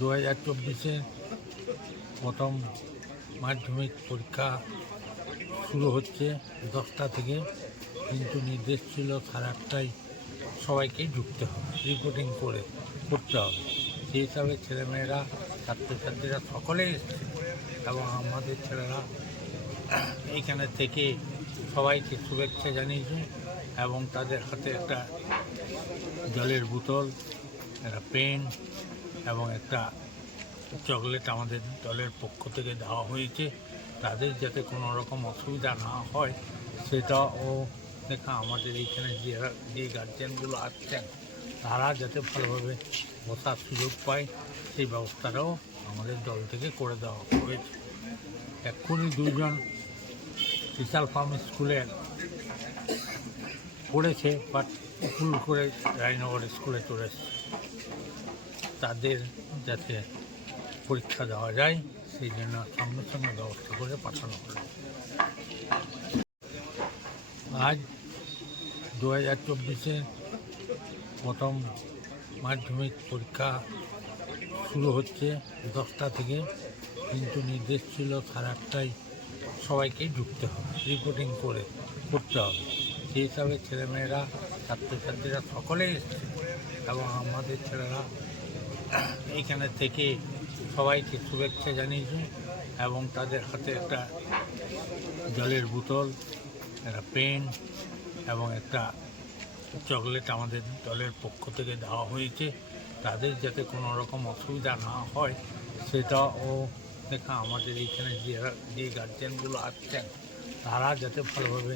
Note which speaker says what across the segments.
Speaker 1: দু হাজার চব্বিশে প্রথম মাধ্যমিক পরীক্ষা শুরু হচ্ছে দশটা থেকে, কিন্তু নির্দেশ ছিল সাড়ে আটটায় সবাইকেই ঢুকতে হবে রিপোর্টিং করে করতে হবে। সেই হিসাবে ছেলেমেয়েরা, ছাত্রছাত্রীরা সকলেই এসছে এবং আমাদের ছেলেরা এইখানে থেকে সবাইকে শুভেচ্ছা জানিয়েছে এবং তাদের হাতে একটা জলের বোতল, একটা পেন এবং একটা চকলেট আমাদের দলের পক্ষ থেকে দেওয়া হয়েছে। তাদের যাতে কোনো রকম অসুবিধা না হয়, সেটাও দেখা আমাদের এইখানে যে যে গার্জেনগুলো আসছেন, তারা যাতে ভালোভাবে বসার সুযোগ পায়, সেই ব্যবস্থাটাও আমাদের দল থেকে করে দেওয়া হয়েছে। এক্ষুনি দুজন বিশাল ফার্ম স্কুলে পড়েছে, বাট স্কুল করে রায়নগর স্কুলে চলে এসছে। তাদের যাতে পরীক্ষা দেওয়া যায়, সেই জন্য সঙ্গে সঙ্গে ব্যবস্থা করে পাঠানো হলো। আজ দু হাজার চব্বিশে প্রথম মাধ্যমিক পরীক্ষা শুরু হচ্ছে, দশটা থেকে। কিন্তু নির্দেশ ছিল সাড়ে আটটায় সবাইকেই ঢুকতে হবে রিপোর্টিং করে করতে হবে। সেই হিসাবে ছেলেমেয়েরা, ছাত্রছাত্রীরা সকলেই এসছে এবং আমাদের ছেলেরা এইখানে থেকে সবাইকে শুভেচ্ছা জানিয়েছে এবং তাদের হাতে একটা জলের বোতল, একটা পেন এবং একটা চকলেট আমাদের দলের পক্ষ থেকে দেওয়া হয়েছে। তাদের যাতে কোনো রকম অসুবিধা না হয়, সেটাও দেখা আমাদের এইখানে যে যে গার্জেনগুলো আসছেন তারা যাতে ভালোভাবে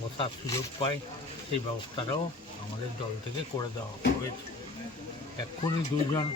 Speaker 1: বসার সুযোগ পায়, সেই ব্যবস্থাটাও আমাদের দল থেকে করে দেওয়া হয়েছে। এক্ষুনি দুজন